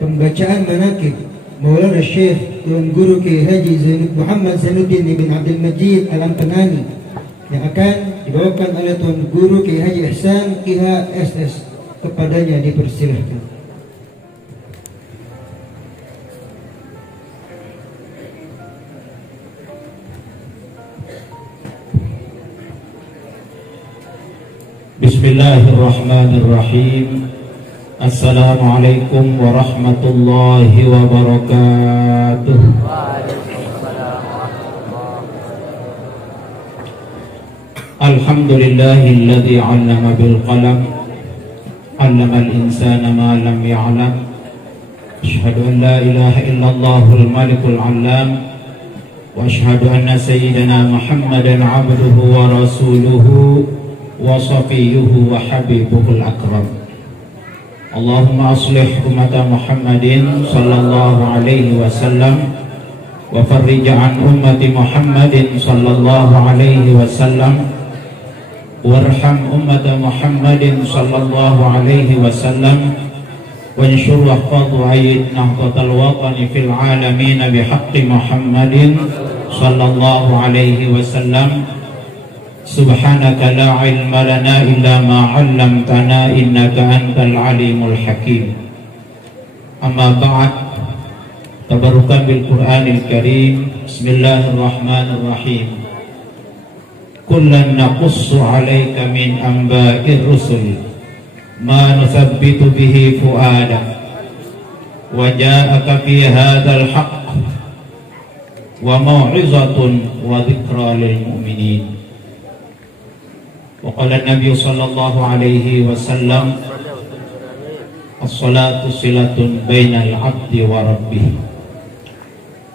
pembacaan manaqib Maulana Syekh Tuan Guru Kiai Haji Muhammad Zainuddin bin Abdul Majid Al-Ampanani yang akan dibawakan oleh Tuan Guru Kiai Haji Ihsan Kiha SS. Kepadanya dipersilahkan. Bismillahirrahmanirrahim. Assalamualaikum warahmatullahi wabarakatuh. Alhamdulillahilladzi 'allama bil qalam, 'allama al-insana ma lam ya'lam. Asyhadu an la ilaha illallahul malikul 'allam wa asyhadu anna sayyidana Muhammadan 'abduhu wa rasuluhu wa safiyuhu wa habibuhul akram. Allahumma aslih ummata Muhammadin sallallahu alaihi wasallam wa farrij an ummati Muhammadin sallallahu alaihi wasallam warham ummata Muhammadin sallallahu alaihi wasallam wanshur wahfadhu ayyid nahdatal watani fil alamin bihaqqi Muhammadin sallallahu alaihi wasallam. Subhanaka la ilma lana illa ma 'allamtana innaka antal alimul hakim. Amma ba'd. Tabarukan bil Qur'anil Karim. Bismillahirrahmanirrahim. Kullan naqussu 'alaika min anba'ir rusul ma nuthabbitu bihi fu'adak wa ja'aka fi hadzal haqq wa mau'izatun wa dzikra lil mu'minin. وقال النبي صلى الله عليه وسلم الصلاة صلة بين العبد وربه.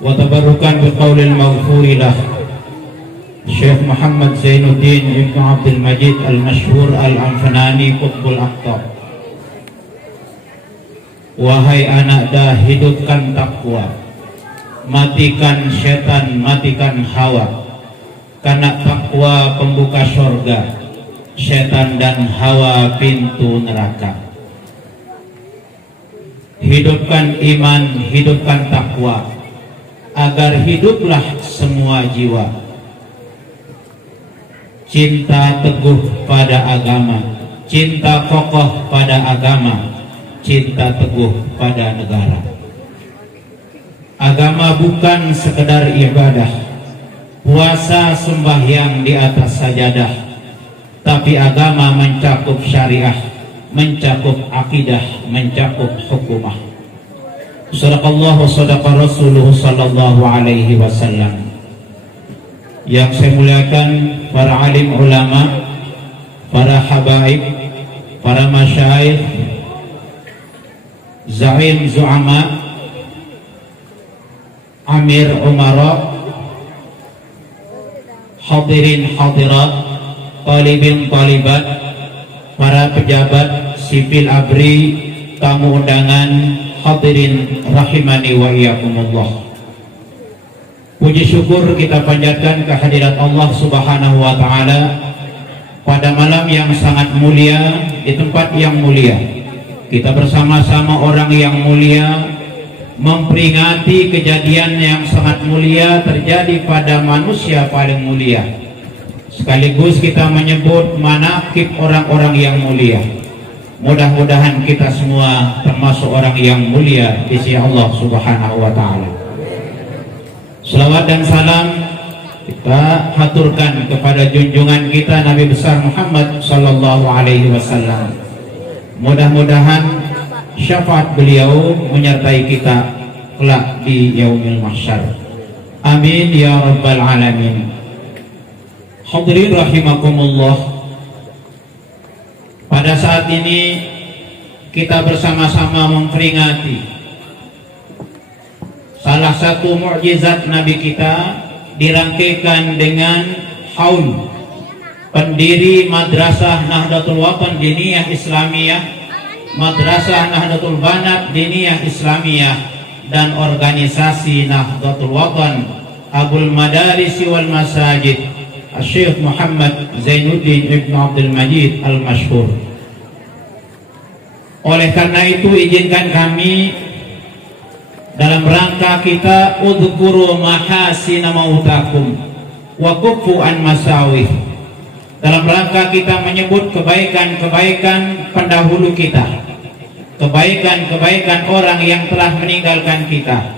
وتبركا بقول المغفور له Syekh Muhammad Zainuddin Ibn Abdul Majid Al-Mashhur Al-Ampanani Qutbul Aqtab. Wahai anak dah, hidupkan takwa, matikan setan, matikan hawa, karena takwa pembuka surga, setan dan hawa pintu neraka. Hidupkan iman, hidupkan takwa, agar hiduplah semua jiwa. Cinta teguh pada agama, cinta kokoh pada agama, cinta teguh pada negara. Agama bukan sekedar ibadah, puasa sembahyang di atas sajadah, tapi agama mencakup syariah, mencakup akidah, mencakup hukumah. Sadaqallahu wa sadaqa rasuluhu sallallahu alaihi wasallam. Yang saya muliakan para alim ulama, para habaib, para masyayikh, zaim zu'ama, amir umara, hadirin hadirat, talibin talibat, para pejabat sipil ABRI, tamu undangan, hadirin rahimani wa iyyakumullah. Puji syukur kita panjatkan kehadirat Allah Subhanahu wa taala pada malam yang sangat mulia, di tempat yang mulia. Kita bersama-sama orang yang mulia memperingati kejadian yang sangat mulia terjadi pada manusia paling mulia. Sekaligus kita menyebut manaqib orang-orang yang mulia. Mudah-mudahan kita semua termasuk orang yang mulia di sisi Allah Subhanahu wa taala. Selawat dan salam kita haturkan kepada junjungan kita Nabi besar Muhammad sallallahu alaihi wasallam. Mudah-mudahan syafaat beliau menyertai kita kelak di yaumil mahsyar. Amin ya rabbal alamin. Hadirin rahimakumullah. Pada saat ini kita bersama-sama memperingati salah satu mukjizat Nabi kita, dirangkaikan dengan haul pendiri Madrasah Nahdlatul Watan Diniyah Islamiyah, Madrasah Nahdlatul Banat Diniyah Islamiyah, dan organisasi Nahdlatul Watan Abul Madarisi wal Masajid Syekh Muhammad Zainuddin Ibn Abdul Majid Al-Mashhur. Oleh karena itu izinkan kami dalam rangka kita udhkuru mahasina mautakum wa kuffu an masawih, dalam rangka kita menyebut kebaikan-kebaikan pendahulu kita, kebaikan-kebaikan orang yang telah meninggalkan kita.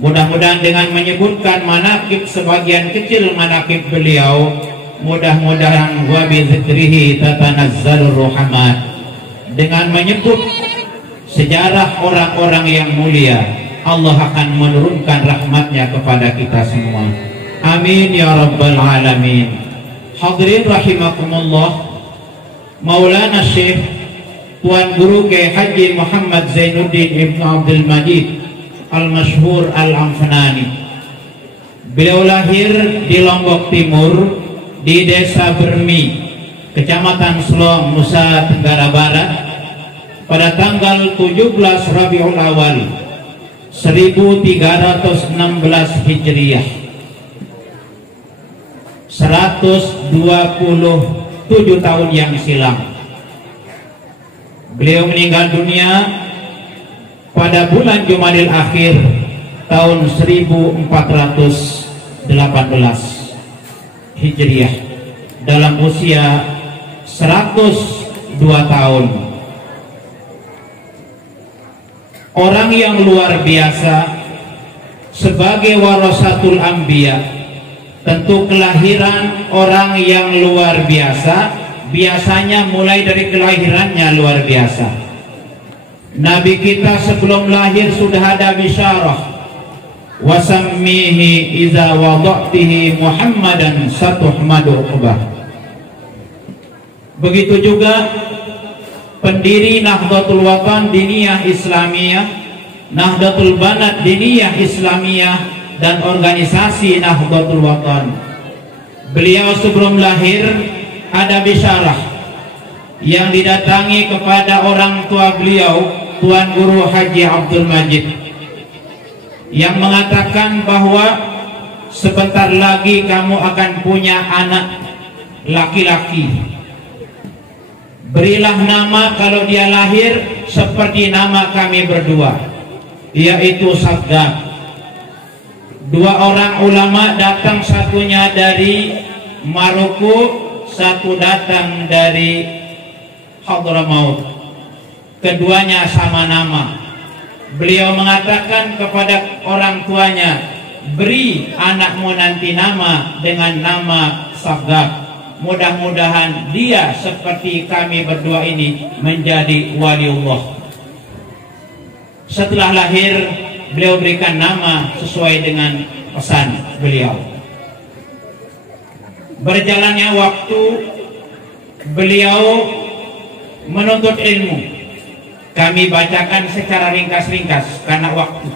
Mudah-mudahan dengan menyebutkan manaqib, sebagian kecil manaqib beliau, mudah-mudahan wa bi dzikrihi tatanazzalur rahmat, dengan menyebut sejarah orang-orang yang mulia, Allah akan menurunkan rahmatnya kepada kita semua. Amin ya rabbal alamin. Hadirin rahimakumullah, Maulana Syekh Tuan Guru Kiai Haji Muhammad Zainuddin Ibnu Abdul Majid Al-Masyhur Al-Amfanani. Beliau lahir di Lombok Timur, di Desa Bermi, Kecamatan Selong, Nusa Tenggara Barat, pada tanggal 17 Rabiul Awal 1316 Hijriah, 127 tahun yang silam. Beliau meninggal dunia pada bulan Jumadil Akhir tahun 1418 Hijriah, dalam usia 102 tahun. Orang yang luar biasa sebagai warasatul anbiya. Tentu kelahiran orang yang luar biasa biasanya mulai dari kelahirannya luar biasa. Nabi kita sebelum lahir sudah ada bisyarah, wasammihi iza wada'tihi Muhammadan satuhmadu uqbah. Begitu juga pendiri Nahdlatul Watan Diniyah Islamiyah, Nahdlatul Banat Diniyah Islamiyah, dan organisasi Nahdlatul Watan. Beliau sebelum lahir ada bisyarah yang didatangi kepada orang tua beliau, Tuan Guru Haji Abdul Majid, yang mengatakan bahwa sebentar lagi kamu akan punya anak laki-laki. Berilah nama kalau dia lahir seperti nama kami berdua, yaitu Sabda. Dua orang ulama datang, satunya dari Maroko, satu datang dari Hadramaut. Keduanya sama nama. Beliau mengatakan kepada orang tuanya, beri anakmu nanti nama dengan nama Sabda. Mudah-mudahan dia seperti kami berdua ini menjadi waliullah. Setelah lahir, beliau berikan nama sesuai dengan pesan beliau. Berjalannya waktu, beliau menuntut ilmu. Kami bacakan secara ringkas-ringkas karena waktu.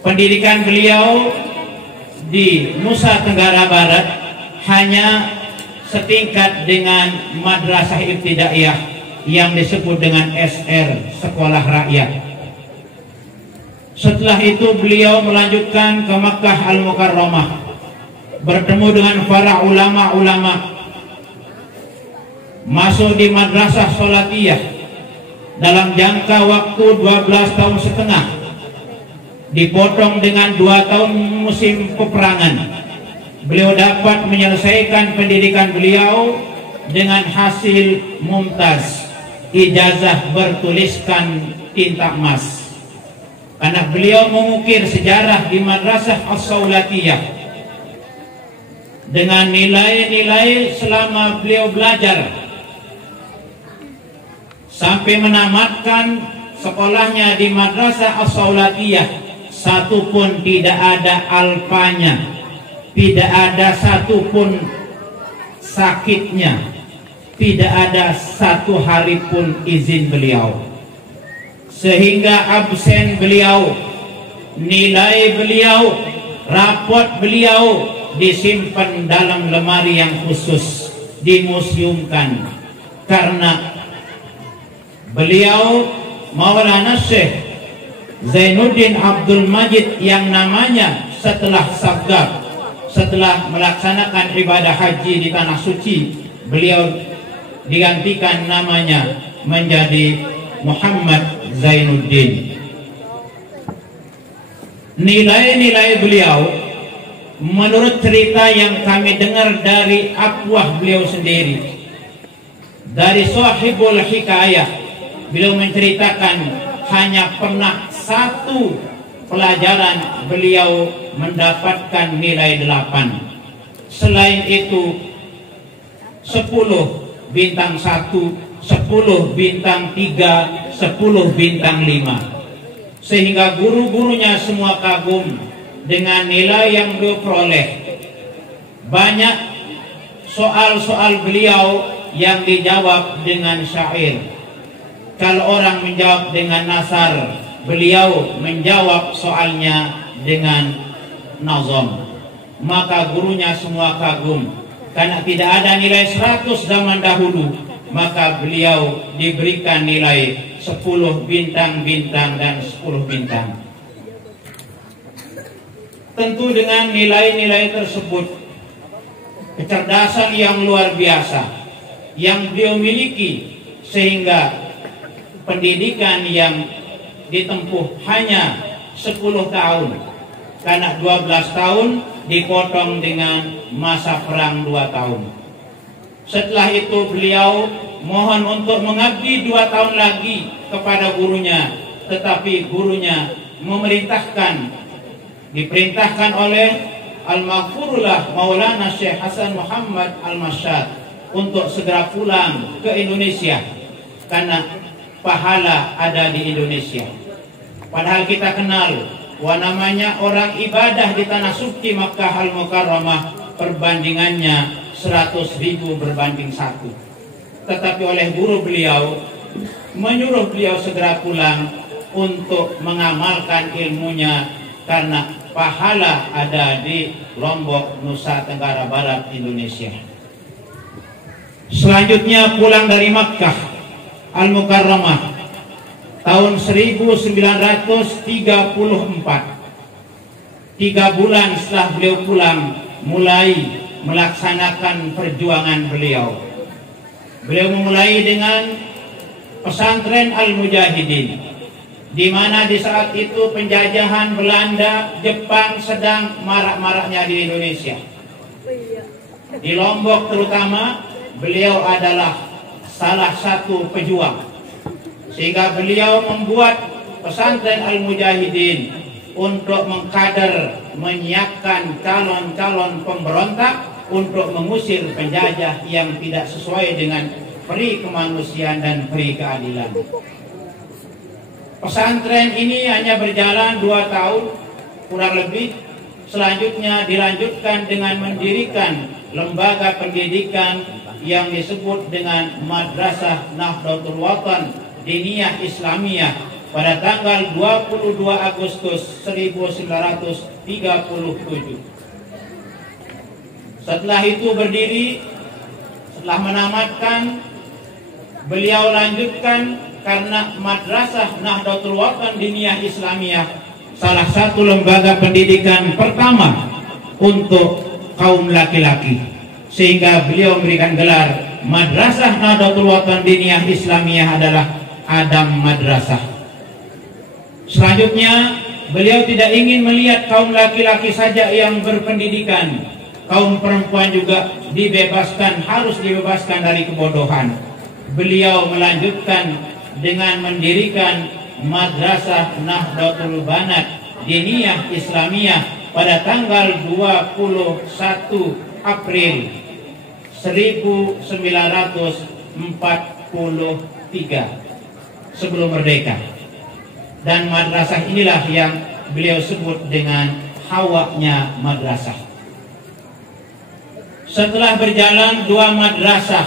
Pendidikan beliau di Nusa Tenggara Barat hanya setingkat dengan madrasah ibtidaiyah yang disebut dengan SR, Sekolah Rakyat. Setelah itu beliau melanjutkan ke Makkah Al-Mukarramah, bertemu dengan para ulama-ulama, masuk di madrasah Salatiyah dalam jangka waktu 12 tahun setengah, dipotong dengan 2 tahun musim peperangan. Beliau dapat menyelesaikan pendidikan beliau dengan hasil mumtaz, ijazah bertuliskan tinta emas. Karena beliau mengukir sejarah di Madrasah As-Saulatiyah dengan nilai-nilai selama beliau belajar sampai menamatkan sekolahnya di Madrasah As-Saulatiyah, satu pun tidak ada alfanya, tidak ada satu pun sakitnya, tidak ada satu hari pun izin beliau. Sehingga absen beliau, nilai beliau, rapot beliau disimpan dalam lemari yang khusus, dimuseumkan. Karena beliau Maulana Syekh Zainuddin Abdul Majid yang namanya setelah sabda, setelah melaksanakan ibadah haji di tanah suci, beliau digantikan namanya menjadi Muhammad Zainuddin. Nilai-nilai beliau menurut cerita yang kami dengar dari arwah beliau sendiri, dari Sahibul Hikayah, beliau menceritakan hanya pernah satu pelajaran beliau mendapatkan nilai 8. Selain itu 10 bintang 1, 10 bintang 3, 10 bintang 5. Sehingga guru-gurunya semua kagum dengan nilai yang beliau peroleh. Banyak soal-soal beliau yang dijawab dengan syair. Kalau orang menjawab dengan nasar, beliau menjawab soalnya dengan nazam. Maka gurunya semua kagum. Karena tidak ada nilai 100 zaman dahulu, maka beliau diberikan nilai 10 bintang-bintang dan 10 bintang. Tentu dengan nilai-nilai tersebut, kecerdasan yang luar biasa yang beliau miliki, sehingga pendidikan yang ditempuh hanya 10 tahun, karena 12 tahun dipotong dengan masa perang 2 tahun. Setelah itu beliau mohon untuk mengabdi 2 tahun lagi kepada gurunya, tetapi gurunya diperintahkan oleh Al-Maghfurullah Maulana Syekh Hasan Muhammad Al-Masyad untuk segera pulang ke Indonesia, karena pahala ada di Indonesia. Padahal kita kenal namanya orang ibadah di tanah suci Makkah Al-Mukarramah, perbandingannya 100.000 berbanding 1. Tetapi oleh guru beliau menyuruh beliau segera pulang untuk mengamalkan ilmunya, karena pahala ada di Lombok, Nusa Tenggara Barat, Indonesia. Selanjutnya pulang dari Makkah Al-Mukarramah tahun 1934. 3 bulan setelah beliau pulang, mulai melaksanakan perjuangan beliau. Beliau memulai dengan pesantren Al-Mujahidin, di mana di saat itu penjajahan Belanda, Jepang sedang marak-maraknya di Indonesia. Di Lombok terutama, beliau adalah salah satu pejuang, sehingga beliau membuat pesantren Al-Mujahidin untuk mengkader, menyiapkan calon-calon pemberontak untuk mengusir penjajah yang tidak sesuai dengan peri kemanusiaan dan peri keadilan. Pesantren ini hanya berjalan 2 tahun kurang lebih. Selanjutnya dilanjutkan dengan mendirikan lembaga pendidikan yang disebut dengan Madrasah Nahdlatul Watan Diniyah Islamiyah pada tanggal 22 Agustus 1937. Setelah itu berdiri, setelah menamatkan, beliau lanjutkan, karena Madrasah Nahdlatul Watan Diniyah Islamiyah salah satu lembaga pendidikan pertama untuk kaum laki-laki, sehingga beliau memberikan gelar Madrasah Nahdlatul Watan Diniyah Islamiyah adalah Adam Madrasah. Selanjutnya, beliau tidak ingin melihat kaum laki-laki saja yang berpendidikan, kaum perempuan juga dibebaskan, harus dibebaskan dari kebodohan. Beliau melanjutkan dengan mendirikan Madrasah Nahdlatul Banat Diniyah Islamiyah pada tanggal 21 April 1943 sebelum merdeka. Dan madrasah inilah yang beliau sebut dengan Hawanya Madrasah. Setelah berjalan 2 madrasah,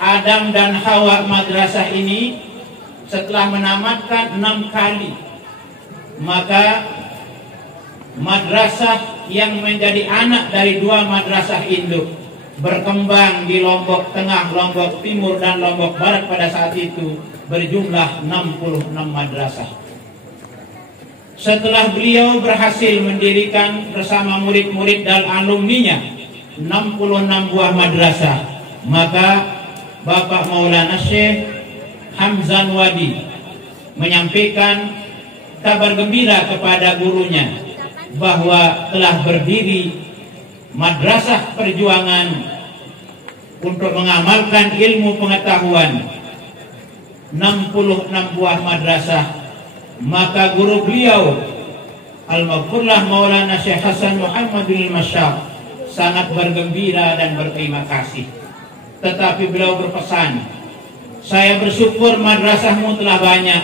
Adam dan Hawa Madrasah ini, setelah menamatkan 6 kali, maka madrasah yang menjadi anak dari 2 madrasah induk berkembang di Lombok Tengah, Lombok Timur, dan Lombok Barat pada saat itu berjumlah 66 madrasah. Setelah beliau berhasil mendirikan bersama murid-murid dan alumninya 66 buah madrasah, maka Bapak Maulana Syekh Hamzan Wadi menyampaikan kabar gembira kepada gurunya bahwa telah berdiri Madrasah Perjuangan untuk mengamalkan ilmu pengetahuan, 66 buah madrasah, maka guru beliau Al-Maghfurlah Maulana Syekh Hasan Muhammadul Masyaq sangat bergembira dan berterima kasih. Tetapi beliau berpesan, saya bersyukur madrasahmu telah banyak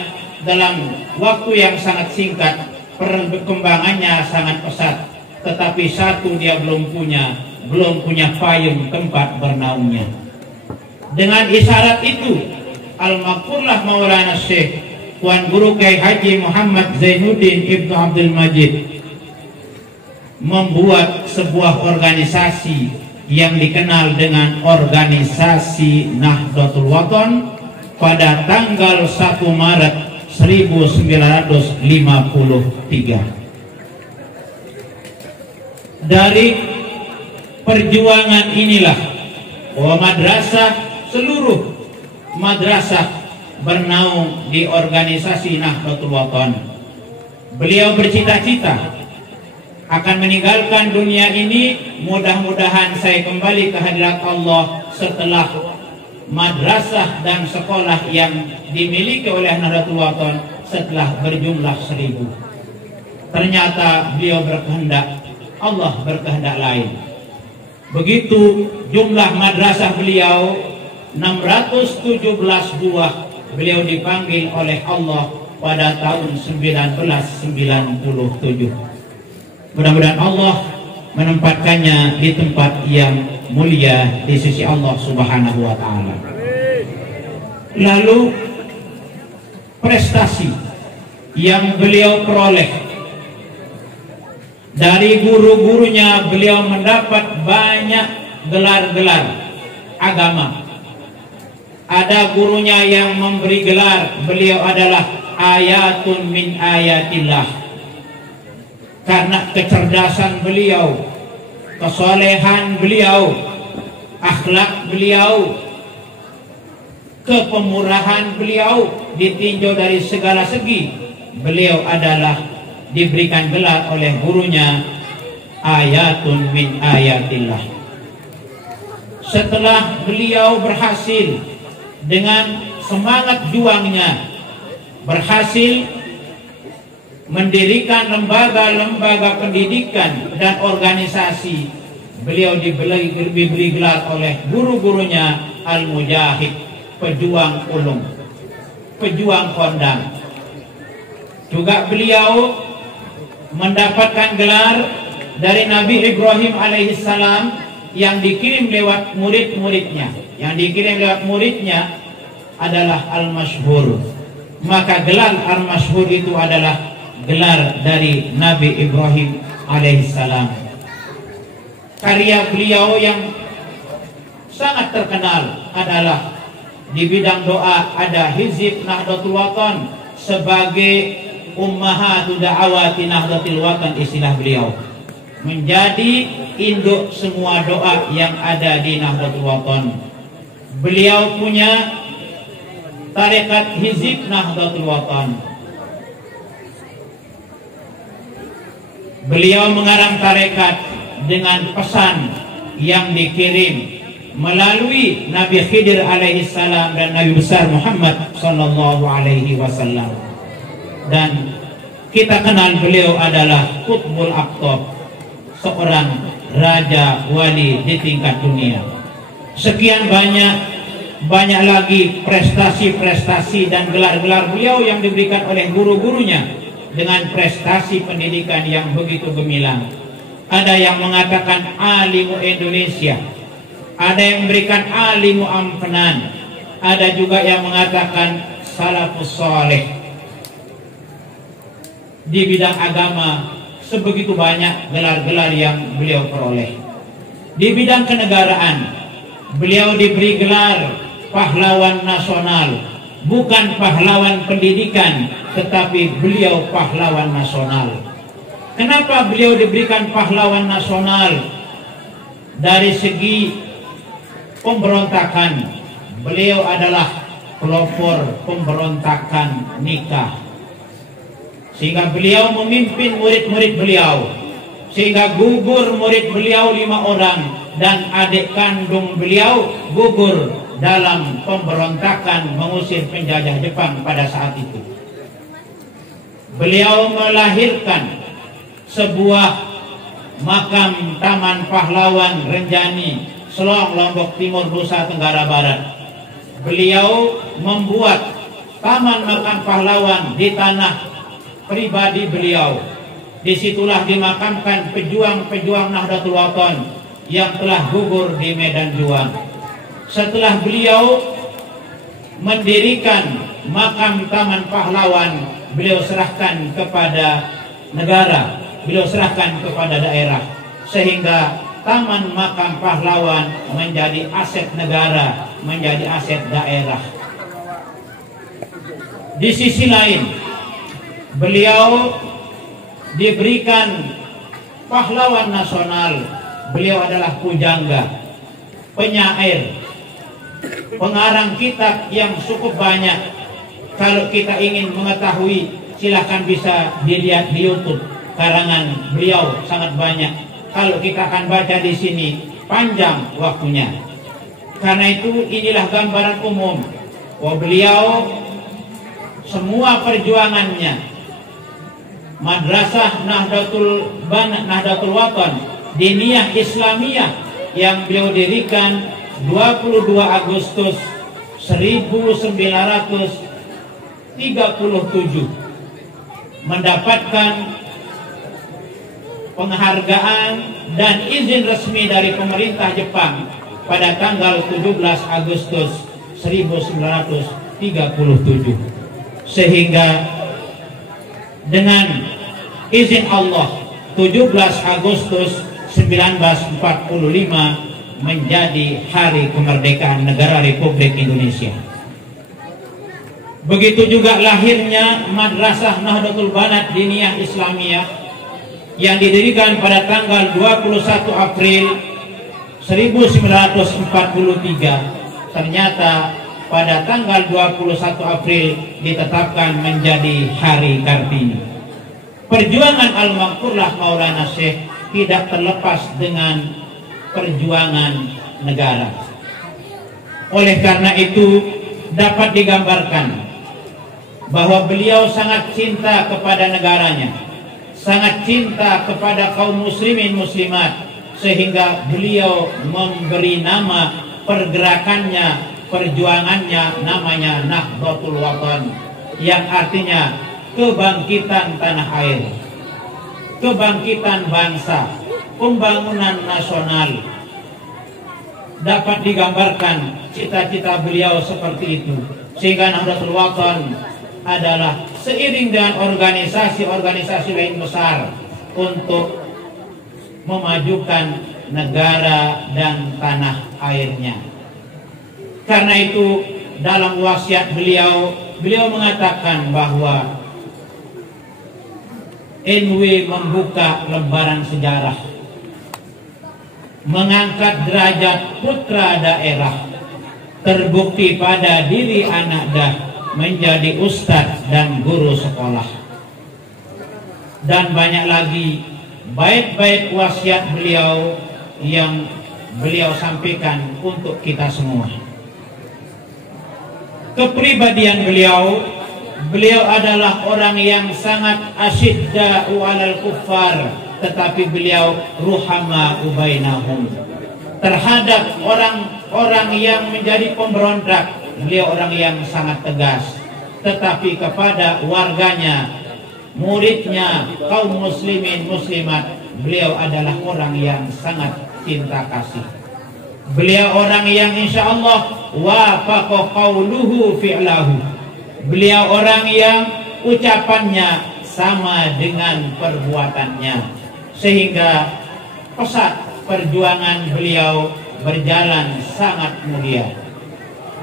dalam waktu yang sangat singkat, perkembangannya sangat pesat, tetapi satu dia belum punya payung tempat bernaungnya. Dengan isyarat itu, Al-Maghfurlah Maulana Syekh Tuan Guru Kiai Haji Muhammad Zainuddin Ibnu Abdul Majid membuat sebuah organisasi yang dikenal dengan Organisasi Nahdlatul Wathon pada tanggal 1 Maret 1953. Dari perjuangan inilah seluruh madrasah bernaung di Organisasi Nahdlatul Wathon. Beliau bercita-cita akan meninggalkan dunia ini, mudah-mudahan saya kembali ke hadirat Allah setelah madrasah dan sekolah yang dimiliki oleh Nahdlatul Wathon setelah berjumlah 1000. Ternyata beliau berkehendak, Allah berkehendak lain. Begitu jumlah madrasah beliau 617 buah, beliau dipanggil oleh Allah pada tahun 1997. Mudah-mudahan Allah menempatkannya di tempat yang mulia di sisi Allah Subhanahu wa Ta'ala. Lalu prestasi yang beliau peroleh dari guru-gurunya, beliau mendapat banyak gelar-gelar agama. Ada gurunya yang memberi gelar beliau adalah ayatun min ayatillah, karena kecerdasan beliau, kesolehan beliau, akhlak beliau, kepemurahan beliau ditinjau dari segala segi. Beliau adalah diberikan gelar oleh gurunya ayatun min ayatillah. Setelah beliau berhasil dengan semangat juangnya, berhasil mendirikan lembaga-lembaga pendidikan dan organisasi, beliau diberi gelar oleh guru-gurunya Al-Mujahid, pejuang ulung, pejuang kondang. Juga beliau mendapatkan gelar dari Nabi Ibrahim alaihissalam yang dikirim lewat murid-muridnya. Yang dikirim lewat muridnya adalah Al-Mashhur. Maka gelar Al-Mashhur itu adalah gelar dari Nabi Ibrahim alaihissalam. Karya beliau yang sangat terkenal adalah di bidang doa, ada Hizib Nahdlatul Wathon sebagai Ummahatul Da'awati Nahdlatul Wathon, istilah beliau, menjadi induk semua doa yang ada di Nahdlatul Wathon. Beliau punya tarekat Hizib Nahdlatul Wathon. Beliau mengarang tarekat dengan pesan yang dikirim melalui Nabi Khidir alaihissalam dan Nabi besar Muhammad sallallahu alaihi wasallam. Dan kita kenal beliau adalah Qutbul Aqtab, seorang raja wali di tingkat dunia. Sekian banyak lagi prestasi-prestasi dan gelar-gelar beliau yang diberikan oleh guru-gurunya dengan prestasi pendidikan yang begitu gemilang. Ada yang mengatakan alimu Indonesia, ada yang memberikan alimu Ampenan, ada juga yang mengatakan salafus saleh. Di bidang agama sebegitu banyak gelar-gelar yang beliau peroleh. Di bidang kenegaraan beliau diberi gelar pahlawan nasional, bukan pahlawan pendidikan, tetapi beliau pahlawan nasional. Kenapa beliau diberikan pahlawan nasional? Dari segi pemberontakan, beliau adalah pelopor pemberontakan nikah, sehingga beliau memimpin murid-murid beliau sehingga gugur murid beliau 5 orang dan adik kandung beliau gugur dalam pemberontakan mengusir penjajah Jepang pada saat itu. Beliau melahirkan sebuah makam Taman Pahlawan Renjani, Selong, Lombok Timur, Nusa Tenggara Barat. Beliau membuat taman makam pahlawan di tanah pribadi beliau. Disitulah dimakamkan pejuang-pejuang Nahdlatul Wathon yang telah gugur di medan juang. Setelah beliau mendirikan makam Taman Pahlawan, beliau serahkan kepada negara, beliau serahkan kepada daerah, sehingga Taman Makam Pahlawan menjadi aset negara, menjadi aset daerah. Di sisi lain, beliau diberikan pahlawan nasional. Beliau adalah pujangga, penyair, pengarang kitab yang cukup banyak. Kalau kita ingin mengetahui, silahkan bisa dilihat di YouTube. Karangan beliau sangat banyak. Kalau kita akan baca di sini, panjang waktunya. Karena itu inilah gambaran umum bahwa beliau semua perjuangannya, Madrasah Nahdlatul Wathon, Diniyah Islamiyah yang beliau dirikan 22 Agustus 1937, mendapatkan penghargaan dan izin resmi dari pemerintah Jepang pada tanggal 17 Agustus 1937. Sehingga dengan izin Allah 17 Agustus 1945 menjadi hari kemerdekaan negara Republik Indonesia. Begitu juga lahirnya Madrasah Nahdlatul Banat Diniyah Islamiyah yang didirikan pada tanggal 21 April 1943. Ternyata pada tanggal 21 April ditetapkan menjadi Hari Kartini. Perjuangan Al-Maqfurlah Maulana Syekh tidak terlepas dengan perjuangan negara. Oleh karena itu dapat digambarkan bahwa beliau sangat cinta kepada negaranya, sangat cinta kepada kaum muslimin muslimat, sehingga beliau memberi nama pergerakannya, perjuangannya, namanya Nahdlatul Wathon, yang artinya kebangkitan tanah air, kebangkitan bangsa, pembangunan nasional. Dapat digambarkan cita-cita beliau seperti itu, sehingga Nahdlatul Wathon adalah seiring dengan organisasi-organisasi lain besar untuk memajukan negara dan tanah airnya. Karena itu dalam wasiat beliau mengatakan bahwa NW membuka lembaran sejarah, mengangkat derajat putra daerah, terbukti pada diri anak dah menjadi ustadz dan guru sekolah. Dan banyak lagi bait-bait wasiat beliau yang beliau sampaikan untuk kita semua. Kepribadian beliau adalah orang yang sangat asyidda'u 'alal kuffar, tetapi beliau ruhama ubainahum. Terhadap orang-orang yang menjadi pemberontak, beliau orang yang sangat tegas. Tetapi kepada warganya, muridnya, kaum muslimin muslimat, beliau adalah orang yang sangat cinta kasih. Beliau orang yang insya Allah wafaqa qawluhu fi'lahu. Beliau orang yang ucapannya sama dengan perbuatannya, sehingga pesat perjuangan beliau berjalan sangat mulia.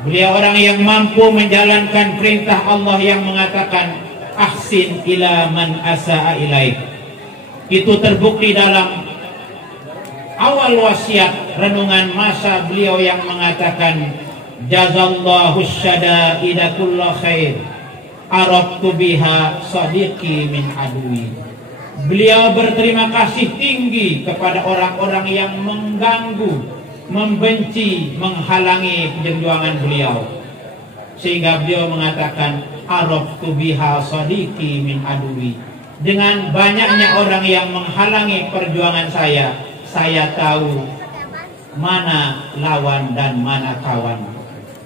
Beliau orang yang mampu menjalankan perintah Allah yang mengatakan ahsin ila man asa'a ilaik. Itu terbukti dalam awal wasiat renungan masa beliau yang mengatakan jazallahu syada'ida kulla khair arabtu biha sadiqi min adwi. Beliau berterima kasih tinggi kepada orang-orang yang mengganggu, membenci, menghalangi perjuangan beliau. Sehingga beliau mengatakan, araftu biha sadiqi min adui. Dengan banyaknya orang yang menghalangi perjuangan saya tahu mana lawan dan mana kawan.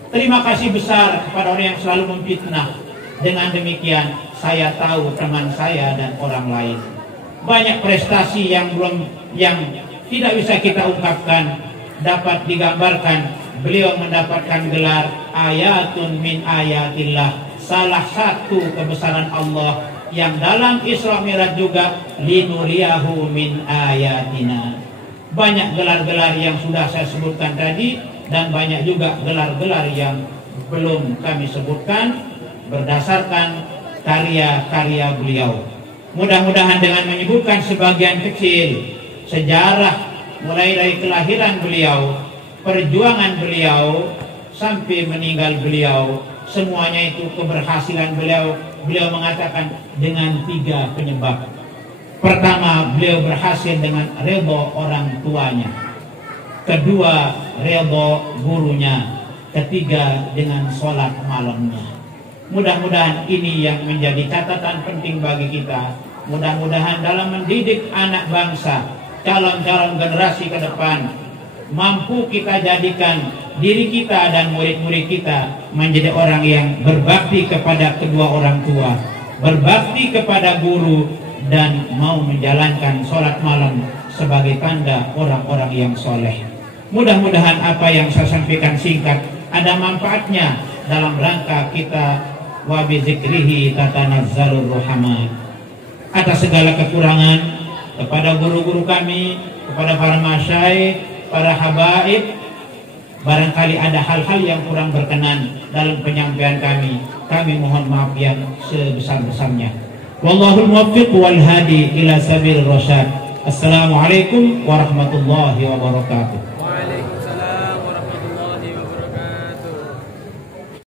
Terima kasih besar kepada orang yang selalu memfitnah. Dengan demikian saya tahu teman saya dan orang lain. Banyak prestasi yang tidak bisa kita ungkapkan dapat digambarkan. Beliau mendapatkan gelar ayatun min ayatillah, salah satu kebesaran Allah yang dalam Isra Mi'raj juga linuriyahu min ayatina. Banyak gelar-gelar yang sudah saya sebutkan tadi dan banyak juga gelar-gelar yang belum kami sebutkan berdasarkan karya-karya beliau. Mudah-mudahan dengan menyebutkan sebagian kecil sejarah mulai dari kelahiran beliau, perjuangan beliau sampai meninggal beliau, semuanya itu keberhasilan beliau. Beliau mengatakan dengan 3 penyebab. Pertama, beliau berhasil dengan redha orang tuanya. Kedua, redha gurunya. Ketiga, dengan sholat malamnya. Mudah-mudahan ini yang menjadi catatan penting bagi kita. Mudah-mudahan dalam mendidik anak bangsa, calon-calon generasi ke depan, mampu kita jadikan diri kita dan murid-murid kita menjadi orang yang berbakti kepada kedua orang tua, berbakti kepada guru, dan mau menjalankan sholat malam sebagai tanda orang-orang yang soleh. Mudah-mudahan apa yang saya sampaikan singkat ada manfaatnya dalam rangka kita wa bi dzikrihi tatanazzalur rahmat. Atas segala kekurangan kepada guru-guru kami, kepada para masyayikh, para habaib, barangkali ada hal-hal yang kurang berkenan dalam penyampaian kami mohon maaf yang sebesar-besarnya. Wallahul muwaffiq wal hadi ila sabil rasyad. Assalamualaikum warahmatullahi wabarakatuh.